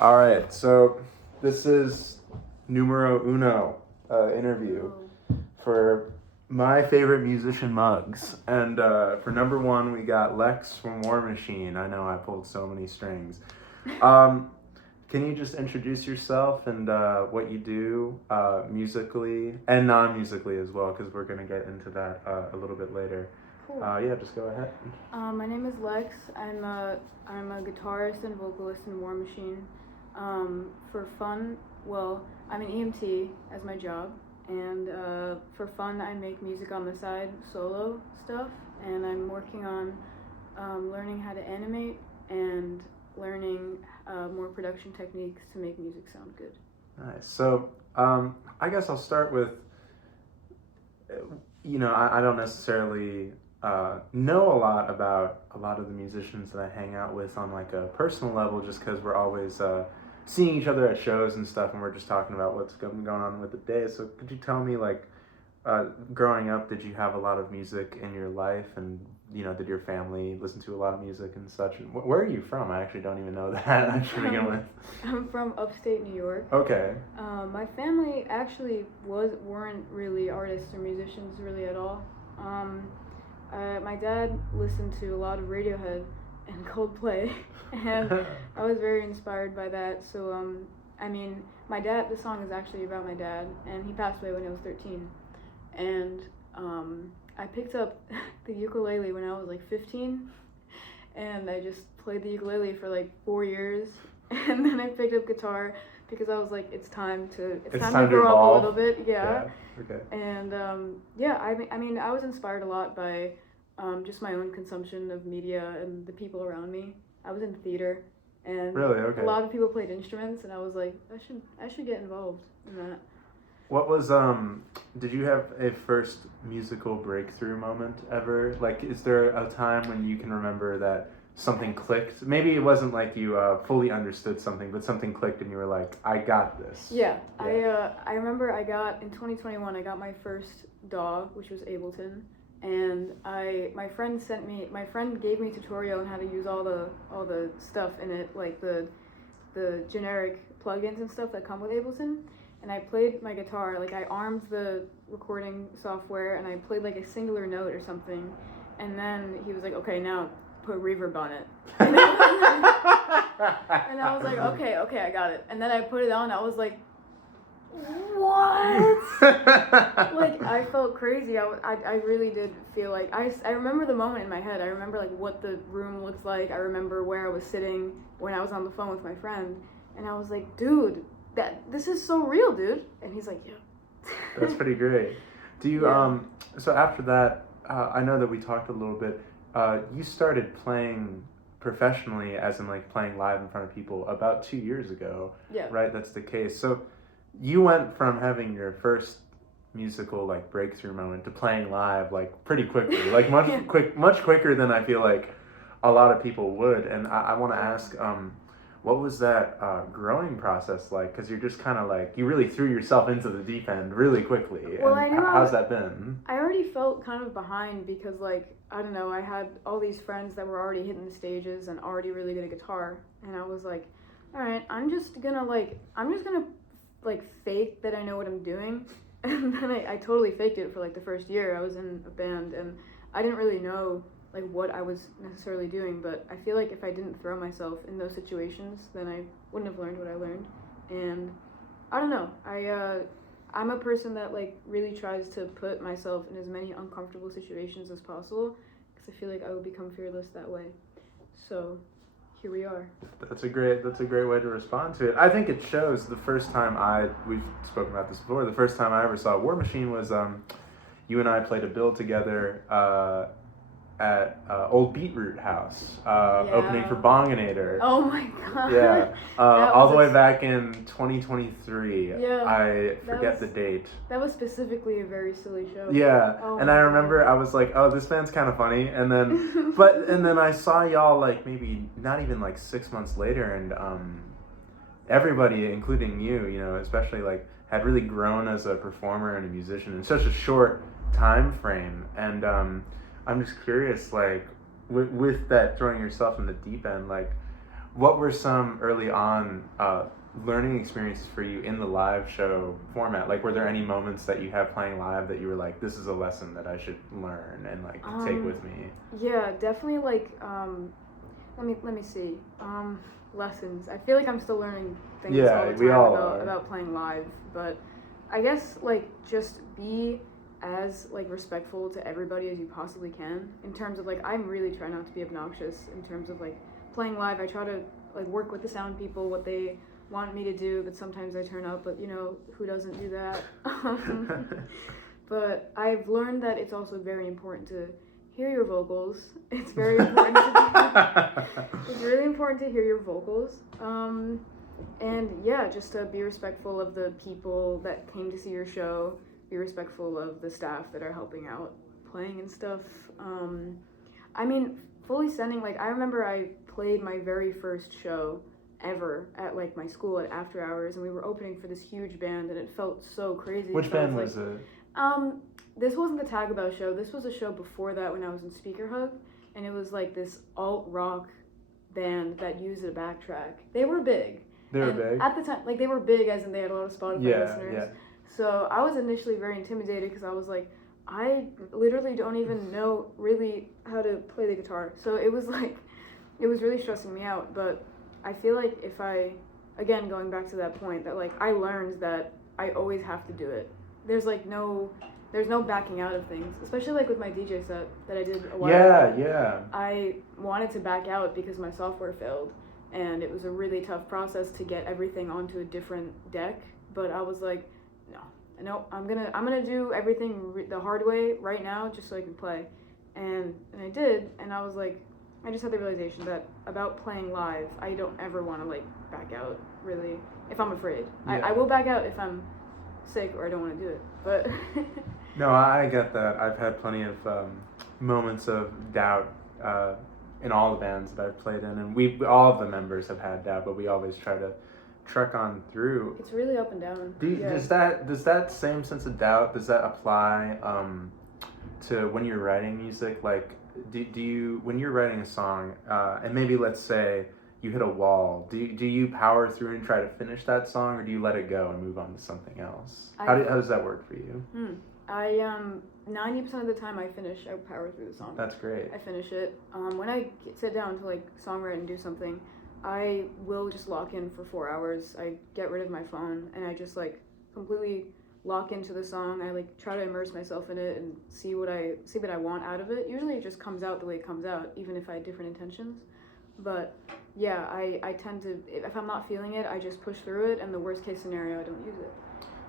All right, so this is numero uno interview for my favorite musician mugs. And for number one, we got Lex from WARMACHINE. I know I pulled so many strings. Can you just introduce yourself and what you do musically and non-musically as well, because we're going to get into that a little bit later. Cool. Yeah, just go ahead. My name is Lex. I'm a guitarist and vocalist in WARMACHINE. For fun, well, I'm an EMT as my job, and for fun, I make music on the side, solo stuff, and I'm working on learning how to animate and learning more production techniques to make music sound good. Nice. So I guess I'll start with, I don't necessarily know a lot about a lot of the musicians that I hang out with on like a personal level, just because we're always seeing each other at shows and stuff, and we're just talking about what's going on with the day. So could you tell me, like, growing up, did you have a lot of music in your life, and did your family listen to a lot of music and such? And where are you from? I actually don't even know that to begin with. I'm from upstate New York. Okay. My family actually weren't really artists or musicians really at all. My dad listened to a lot of Radiohead and Coldplay, and I was very inspired by that. So, the song is actually about my dad, and he passed away when he was 13. And I picked up the ukulele when I was like 15, and I just played the ukulele for like 4 years, and then I picked up guitar because I was like, it's time to grow up a little bit. Yeah. Okay. And I was inspired a lot by just my own consumption of media and the people around me. I was in theater, and really? Okay. A lot of people played instruments, and I was like, I should get involved in that. What was did you have a first musical breakthrough moment ever? Like, is there a time when you can remember that something clicked? Maybe it wasn't like you fully understood something, but something clicked and you were like, I got this. Yeah. I remember in 2021 I got my first DAW, which was Ableton, and my friend gave me a tutorial on how to use all the stuff in it, like the generic plugins and stuff that come with Ableton. And I played my guitar, like I armed the recording software, and I played like a singular note or something, and then he was like, okay, now put reverb on it. And I was like, okay, I got it. And then I put it on, I was like, what? Like, I felt crazy. I really did feel like, I remember the moment in my head. I remember like what the room looked like. I remember where I was sitting when I was on the phone with my friend, and I was like, dude, this is so real, dude. And he's like, yeah. That's pretty great. Do you so after that, I know that we talked a little bit, you started playing professionally, as in like playing live in front of people, about 2 years ago. Yeah. Right? That's the case. So you went from having your first musical like breakthrough moment to playing live like pretty quickly, like much quicker than I feel like a lot of people would. And I want to ask, what was that growing process like? Because you're just kind of like, you really threw yourself into the deep end really quickly. Well, and how's that been? I already felt kind of behind because, like, I don't know, I had all these friends that were already hitting the stages and already really good at guitar. And I was like, all right, I'm just gonna fake that I know what I'm doing. And then I totally faked it for like the first year. I was in a band, and I didn't really know like what I was necessarily doing, but I feel like if I didn't throw myself in those situations, then I wouldn't have learned what I learned. And I don't know, I'm a person that like really tries to put myself in as many uncomfortable situations as possible, because I feel like I would become fearless that way. So here we are. That's a great way to respond to it. I think it shows. The first time we've spoken about this before, the first time I ever saw WARMACHINE was you and I played a bill together at Old Beetroot House, opening for Bonginator. Oh my god. Yeah, all the way back in 2023. Yeah. I forget the date. That was specifically a very silly show. Yeah, and I remember I was like, oh, this band's kind of funny, and then, and then I saw y'all like maybe not even like 6 months later, and everybody, including you, especially like had really grown as a performer and a musician in such a short time frame, and I'm just curious, like, with that throwing yourself in the deep end, like, what were some early on learning experiences for you in the live show format? Like, were there any moments that you have playing live that you were like, this is a lesson that I should learn and like take with me? Yeah, definitely. Like, let me see. Lessons. I feel like I'm still learning things all the time about playing live, but I guess like just be as like respectful to everybody as you possibly can. In terms of like, I'm really trying not to be obnoxious in terms of like playing live. I try to like work with the sound people, what they want me to do, but sometimes I turn up, but you know, who doesn't do that? But I've learned that it's also very important to hear your vocals. It's very important it's really important to hear your vocals. And yeah, just to be respectful of the people that came to see your show, be respectful of the staff that are helping out playing and stuff. I mean, fully sending, like, I remember I played my very first show ever at like my school at after hours, and we were opening for this huge band, and it felt so crazy. Which band was it? This wasn't the Tagabow show. This was a show before that when I was in Speaker Hug, and it was like this alt rock band that used a backtrack. They were big. They were big? At the time, like, they were big as in they had a lot of Spotify listeners. Yeah. So I was initially very intimidated because I was like, I literally don't even know really how to play the guitar. So it was like, it was really stressing me out. But I feel like if I, again, going back to that point, that like I learned that I always have to do it. There's no backing out of things, especially like with my DJ set that I did a while ago. Yeah. I wanted to back out because my software failed, and it was a really tough process to get everything onto a different deck. But I was like, no, I'm gonna do everything the hard way right now, just so I can play. And I did, and I was like, I just had the realization that about playing live, I don't ever want to like back out, really, if I'm afraid. Yeah. I will back out if I'm sick or I don't want to do it, but No, I get that. I've had plenty of moments of doubt in all the bands that I've played in, and we all of the members have had doubt, but we always try to trek on through. It's really up and down. Does that same sense of doubt, does that apply to when you're writing music? Like, do you, when you're writing a song, and maybe let's say you hit a wall, do you power through and try to finish that song, or do you let it go and move on to something else? How does that work for you? 90% of the time I power through the song. That's great. I finish it. When I sit down to like songwrite and do something, I will just lock in for 4 hours. I get rid of my phone and I just like completely lock into the song. I like try to immerse myself in it and see what I want out of it. Usually it just comes out the way it comes out, even if I had different intentions. But yeah, I tend to, if I'm not feeling it, I just push through it, and the worst case scenario, I don't use it.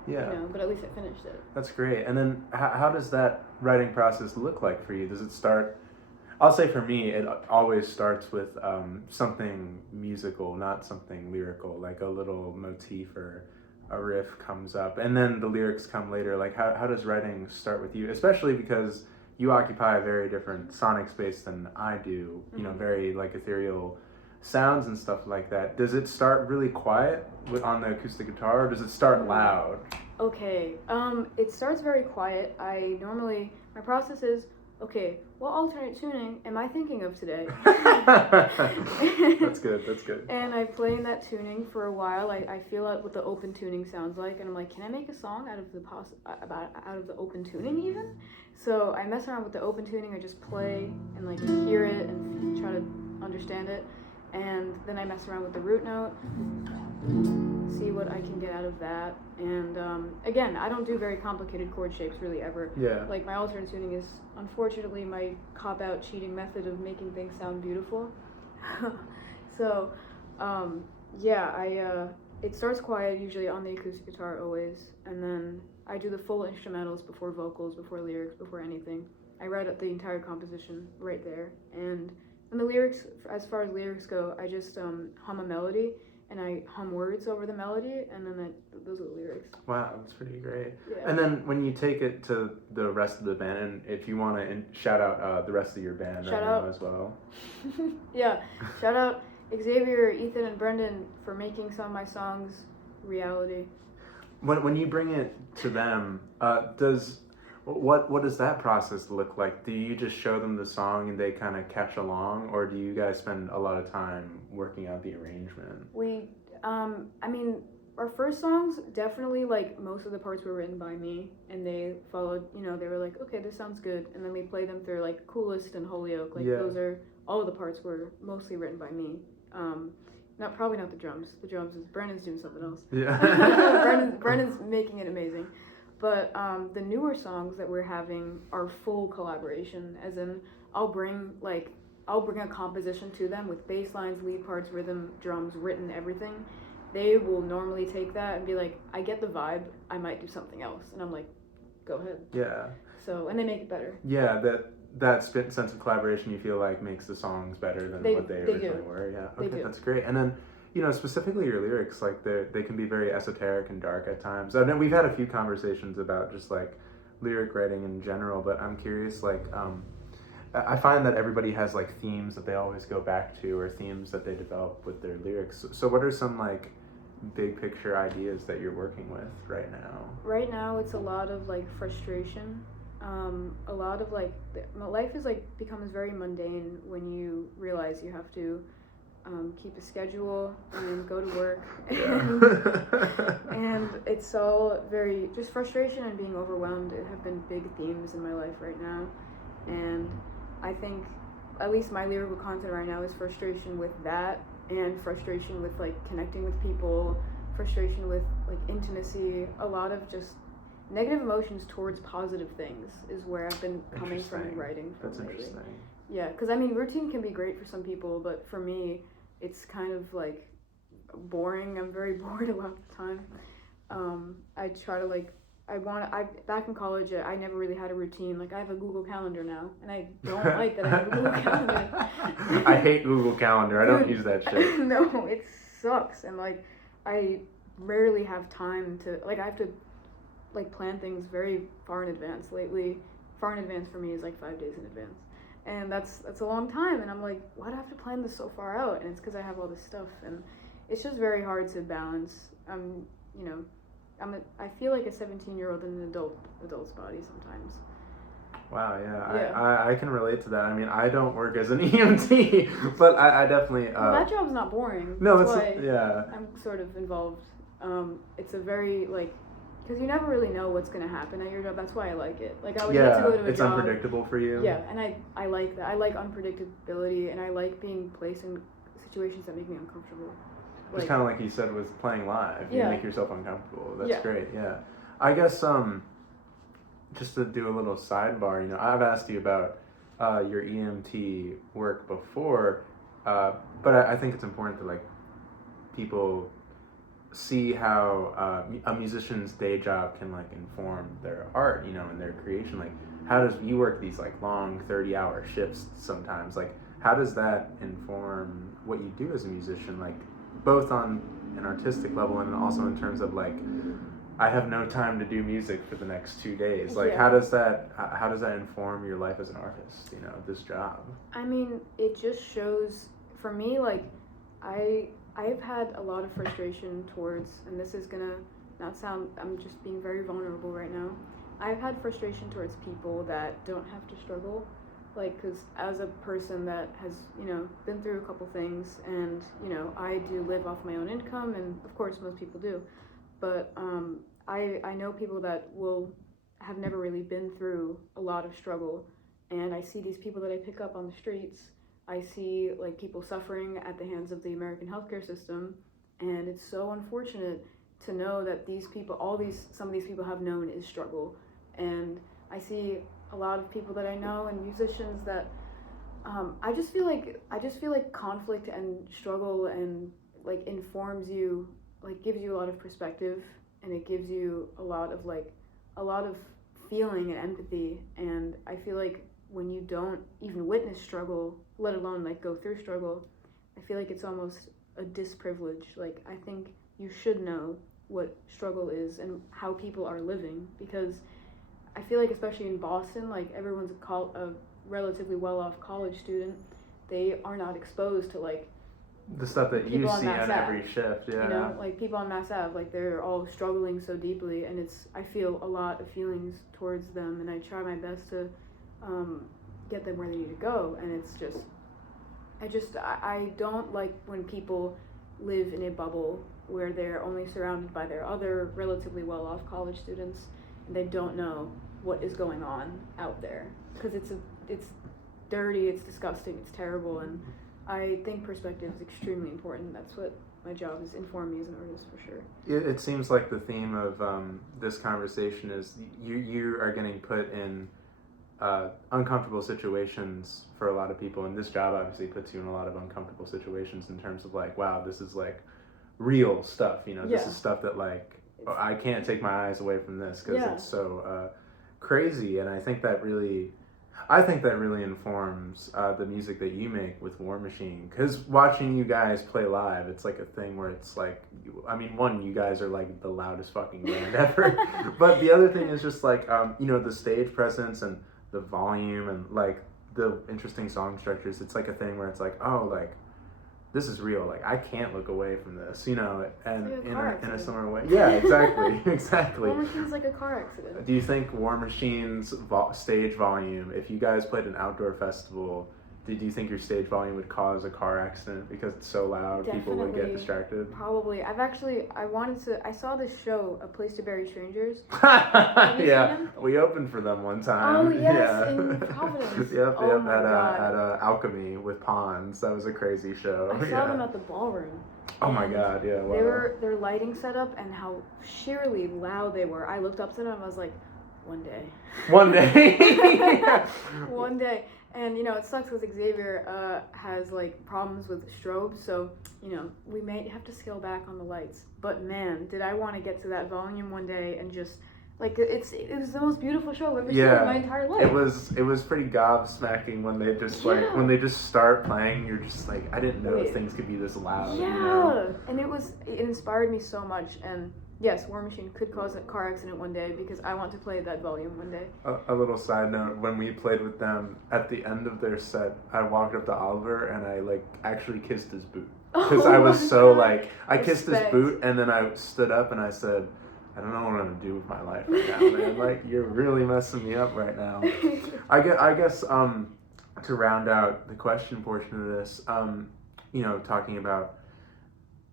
Yeah. You know, but at least I finished it. That's great. And then how does that writing process look like for you? Does it start, I'll say for me, it always starts with something musical, not something lyrical, like a little motif or a riff comes up, and then the lyrics come later. Like, how does writing start with you? Especially because you occupy a very different sonic space than I do, you know, very like ethereal sounds and stuff like that. Does it start really quiet on the acoustic guitar, or does it start loud? Okay, it starts very quiet. My process is, okay, what alternate tuning am I thinking of today? That's good. And I play in that tuning for a while. I feel out what the open tuning sounds like, and I'm like, can I make a song out of the open tuning even? So I mess around with the open tuning. I just play and like hear it and try to understand it, and then I mess around with the root note, see what I can get out of that. And again, I don't do very complicated chord shapes really ever. Yeah. Like, my alternate tuning is unfortunately my cop-out cheating method of making things sound beautiful. So it starts quiet usually on the acoustic guitar always, and then I do the full instrumentals before vocals, before lyrics, before anything. I write up the entire composition right there, and the lyrics, as far as lyrics go, I just hum a melody, and I hum words over the melody, and then those are the lyrics. Wow, that's pretty great. Yeah. And then when you take it to the rest of the band, and if you want to shout out the rest of your band now as well. Yeah, shout out Xavier, Ethan, and Brendan for making some of my songs reality. When you bring it to them, What does that process look like? Do you just show them the song and they kind of catch along, or do you guys spend a lot of time working out the arrangement? I mean, our first songs, definitely, like, most of the parts were written by me, and they followed, they were like, okay, this sounds good, and then we played them through, like, Coolest and Holyoke, like, those are, all of the parts were mostly written by me. Probably not the drums. The drums is, Brennan's doing something else. Yeah. Brennan's making it amazing. But the newer songs that we're having are full collaboration, as in, I'll bring a composition to them with bass lines, lead parts, rhythm, drums, written, everything. They will normally take that and be like, I get the vibe, I might do something else. And I'm like, go ahead. Yeah. So, and they make it better. Yeah, that sense of collaboration you feel like makes the songs better than what they originally were. Yeah, okay, that's great. And then, specifically your lyrics, like they can be very esoteric and dark at times. I know we've had a few conversations about just like lyric writing in general, but I'm curious, like, I find that everybody has like themes that they always go back to, or themes that they develop with their lyrics. So what are some like big picture ideas that you're working with right now? Right now, it's a lot of like frustration. A lot of like life is like becomes very mundane when you realize you have to keep a schedule and go to work, and it's all very just frustration and being overwhelmed. It have been big themes in my life right now, and I think at least my lyrical content right now is frustration with that, and frustration with like connecting with people, frustration with like intimacy, a lot of just negative emotions towards positive things is where I've been coming from in writing. That's interesting. Yeah, because I mean, routine can be great for some people, but for me, it's kind of like boring. I'm very bored a lot of the time. I try to like, back in college, I never really had a routine. Like, I have a Google Calendar now, and I don't like that I have a Google Calendar. I hate Google Calendar. I don't use that shit. No, it sucks. And like, I rarely have time to, like, I have to like plan things very far in advance. Lately, far in advance for me is like 5 days in advance, and that's a long time. And I'm like, why do I have to plan this so far out? And it's because I have all this stuff, and it's just very hard to balance. I feel like a 17-year-old in an adult's body sometimes. Wow, yeah. I can relate to that. I mean, I don't work as an EMT, but I definitely. Well, that job's not boring. No, that's it's why I'm sort of involved. It's a very like. Because you never really know what's going to happen at your job. That's why I like it. Like, I would hate to go to a job. It's unpredictable for you. Yeah, and I like that. I like unpredictability, and I like being placed in situations that make me uncomfortable. It's kind of like you said with playing live. You make yourself uncomfortable. That's great, yeah. I guess, just to do a little sidebar, I've asked you about your EMT work before, but I think it's important to, like, people see how a musician's day job can like inform their art, and their creation. Like, how does you work these like long 30-hour shifts sometimes? Like, how does that inform what you do as a musician? Like, both on an artistic level and also in terms of like, I have no time to do music for the next 2 days. Like, how does that inform your life as an artist? This job. I mean, it just shows for me like I've had a lot of frustration towards, and this is gonna not sound, I'm just being very vulnerable right now. I've had frustration towards people that don't have to struggle, like, because as a person that has, been through a couple things, and, I do live off my own income, and of course most people do, but I know people that have never really been through a lot of struggle, and I see these people that I pick up on the streets. I see like people suffering at the hands of the American healthcare system, and it's so unfortunate to know that some of these people have known is struggle. And I see a lot of people that I know and musicians that I just feel like conflict and struggle and like informs you, like gives you a lot of perspective, and it gives you a lot of feeling and empathy. And I feel like when you don't even witness struggle, let alone like go through struggle, I feel like it's almost a disprivilege. Like, I think you should know what struggle is and how people are living, because I feel like especially in Boston, like everyone's a relatively well-off college student. They are not exposed to like The stuff that you people on see Mass on Ave, every shift, yeah. You know, like people on Mass Ave, like they're all struggling so deeply, and I feel a lot of feelings towards them, and I try my best to get them where they need to go, and it's just, I don't like when people live in a bubble where they're only surrounded by their other relatively well-off college students, and they don't know what is going on out there, because it's dirty, it's disgusting, it's terrible, and I think perspective is extremely important. That's what my job is, inform me as an artist, for sure. It seems like the theme of this conversation is you are getting put in uncomfortable situations for a lot of people, and this job obviously puts you in a lot of uncomfortable situations in terms of like, wow, this is like real stuff, you know, this is stuff that like, I can't take my eyes away from this because it's so crazy, and I think that really informs the music that you make with Warmachine, because watching you guys play live, it's like a thing where it's like, I mean, one, you guys are like the loudest fucking band ever, but the other thing is just like, you know, the stage presence and the volume and like the interesting song structures. It's like a thing where it's like, oh, like this is real, like I can't look away from this, you know, and in a similar way. Yeah, exactly. Exactly. Warmachine's like a car accident. Do you think Warmachine's stage volume, if you guys played an outdoor festival, do you think your stage volume would cause a car accident because it's so loud? Definitely, people would get distracted? Probably. I saw this show, A Place to Bury Strangers. Yeah, we opened for them one time. Oh yes, in Providence. Yep, oh my at God. Alchemy with Ponds. That was a crazy show. I saw them at the ballroom. Oh my God, yeah. Wow. Their lighting setup and how sheerly loud they were. I looked up to them and I was like, one day. One day. One day. And, you know, it sucks because Xavier has, like, problems with strobes, so, you know, we may have to scale back on the lights. But, man, did I want to get to that volume one day and just, like, it was the most beautiful show I've ever seen in my entire life. It was pretty gobsmacking when they just, like, when they just start playing, you're just like, I didn't know things could be this loud. Yeah, you know? And it inspired me so much, and yes, Warmachine could cause a car accident one day because I want to play that volume one day. A little side note, when we played with them, at the end of their set, I walked up to Oliver and I like actually kissed his boot. Because I was so like, I kissed his boot and then I stood up and I said, I don't know what I'm going to do with my life right now, man. Like, you're really messing me up right now. I guess to round out the question portion of this, you know, talking about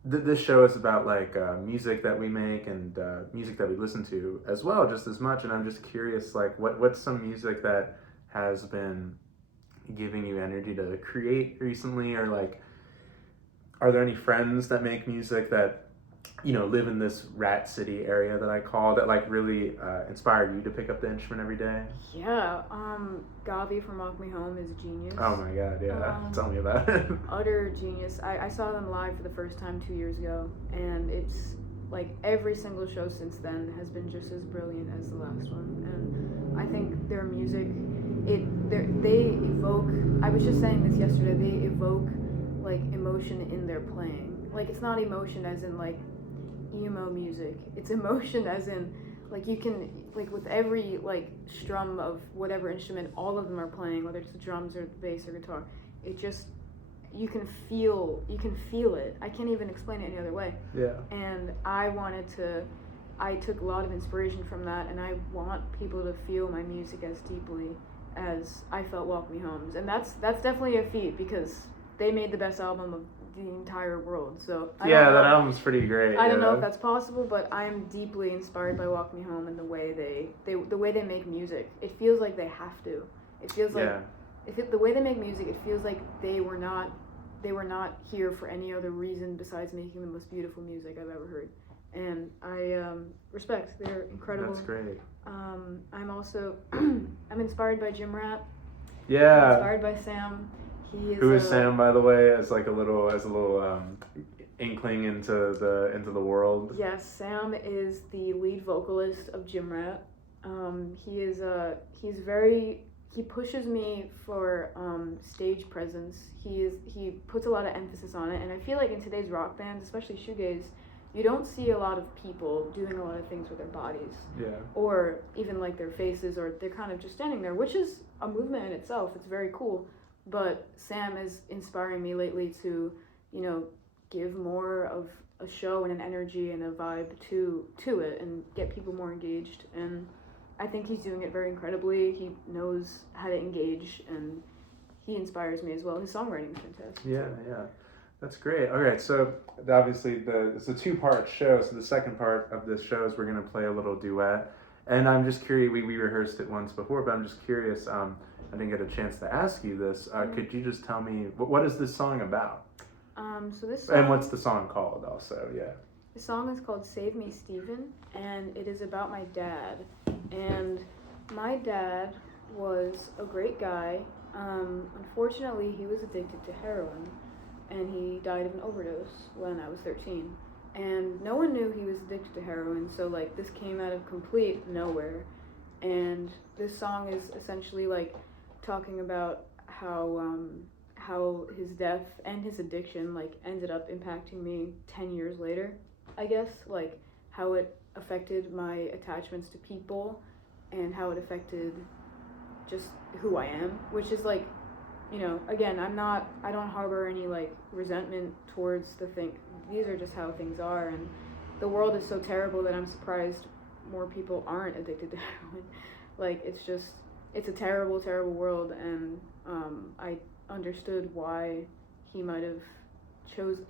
this show is about like music that we make and music that we listen to as well, just as much. And I'm just curious, like, what's some music that has been giving you energy to create recently, or like, are there any friends that make music that, you know, live in this rat city area that I call, that like really inspired you to pick up the instrument every day? Yeah, Gavi from Walk Me Home is genius. Oh my God, yeah. Tell me about it. Utter genius. I saw them live for the first time 2 years ago, and it's like every single show since then has been just as brilliant as the last one. And I think their music, they evoke, I was just saying this yesterday, they evoke like emotion in their playing. Like, it's not emotion as in like emo music, it's emotion as in like you can, like with every like strum of whatever instrument all of them are playing, whether it's the drums or the bass or guitar, it just, you can feel it. I can't even explain it any other way. Yeah. And I took a lot of inspiration from that, and I want people to feel my music as deeply as I felt Walk Me Home's, and that's definitely a feat because they made the best album of the entire world. So that album's pretty great. I don't know if that's possible, but I'm deeply inspired by Walk Me Home and the way they make music. It feels like they have to. It feels like the way they make music, it feels like they were not here for any other reason besides making the most beautiful music I've ever heard. And I respect. They're incredible. That's great. I'm also I'm inspired by Jim Rat. Yeah. I'm inspired by Sam. Who is Sam, by the way, as a little inkling into the world? Yes, Sam is the lead vocalist of Jim Rat. He pushes me for stage presence. He puts a lot of emphasis on it, and I feel like in today's rock bands, especially shoegaze, you don't see a lot of people doing a lot of things with their bodies. Yeah. Or even like their faces, or they're kind of just standing there, which is a movement in itself. It's very cool. But Sam is inspiring me lately to you know, give more of a show and an energy and a vibe to it and get people more engaged. And I think he's doing it very incredibly. He knows how to engage, and he inspires me as well. His songwriting is fantastic. Yeah, yeah. That's great. Okay, so obviously it's a two-part show. So the second part of this show is we're going to play a little duet. And I'm just curious, we rehearsed it once before, but I'm just curious, I didn't get a chance to ask you this. Could you just tell me, what is this song about? So this song... And what's the song called also, yeah. The song is called Save Me, Stephen, and it is about my dad. And my dad was a great guy. Unfortunately, he was addicted to heroin, and he died of an overdose when I was 13. And no one knew he was addicted to heroin, so like this came out of complete nowhere. And this song is essentially like talking about how his death and his addiction like ended up impacting me 10 years later, I guess, like how it affected my attachments to people and how it affected just who I am, which is like, you know, again, I don't harbor any like resentment towards the thing. These are just how things are, and the world is so terrible that I'm surprised more people aren't addicted to heroin. Like, it's a terrible, terrible world, and I understood why he might have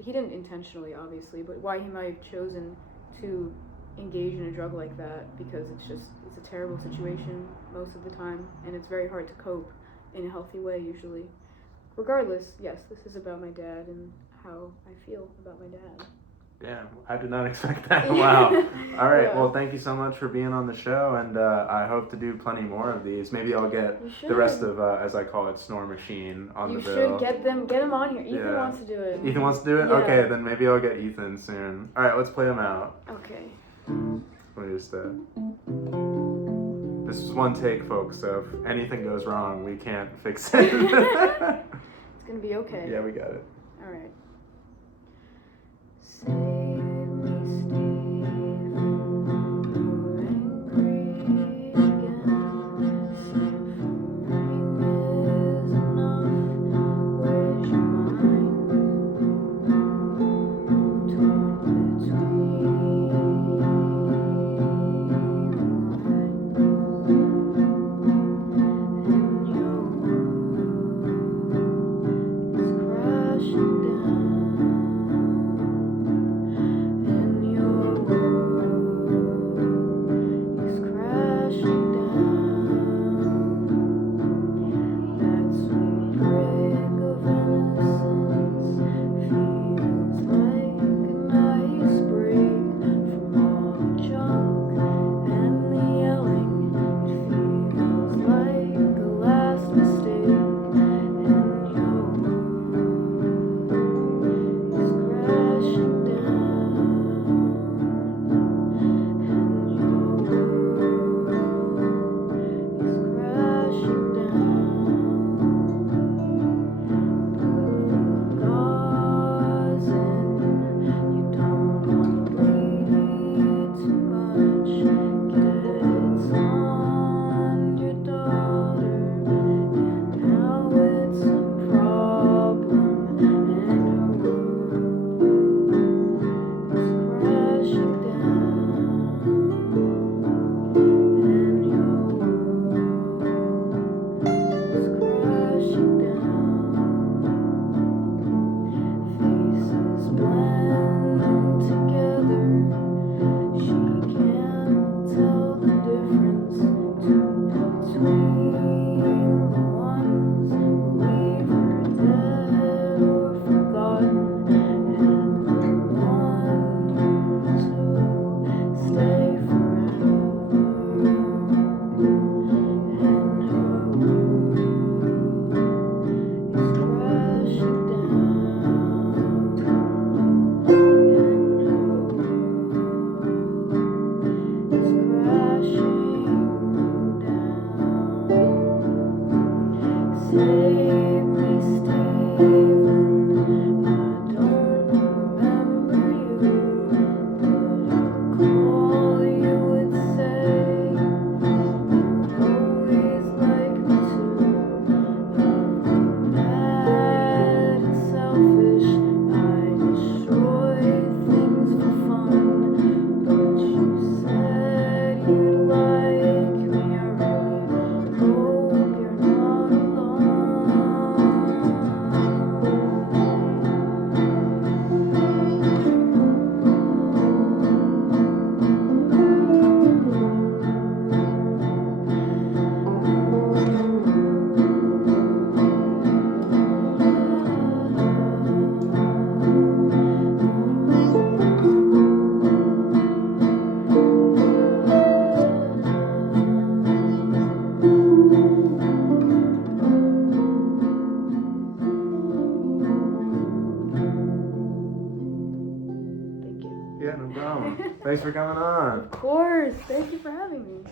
he didn't intentionally, obviously, but why he might have chosen to engage in a drug like that, because it's a terrible situation most of the time, and it's very hard to cope in a healthy way usually. Regardless, yes, this is about my dad and how I feel about my dad. Damn, I did not expect that. Wow. All right, Yeah. well, thank you so much for being on the show, and I hope to do plenty more of these. Maybe I'll get the rest of, as I call it, Snore Machine on the bill. You should get them on here. Ethan wants to do it. Ethan wants to do it? Yeah. Okay, then maybe I'll get Ethan soon. All right, let's play them out. Okay. Let me just, this is one take, folks, so if anything goes wrong, we can't fix it. It's gonna be okay. Yeah, we got it. All right. Save me, Stephen, you're angry again. Suffering is enough. Where's your mind? Torn between and your world is crashing down. welcome. Thanks for coming on. Of course. Thank you for having me.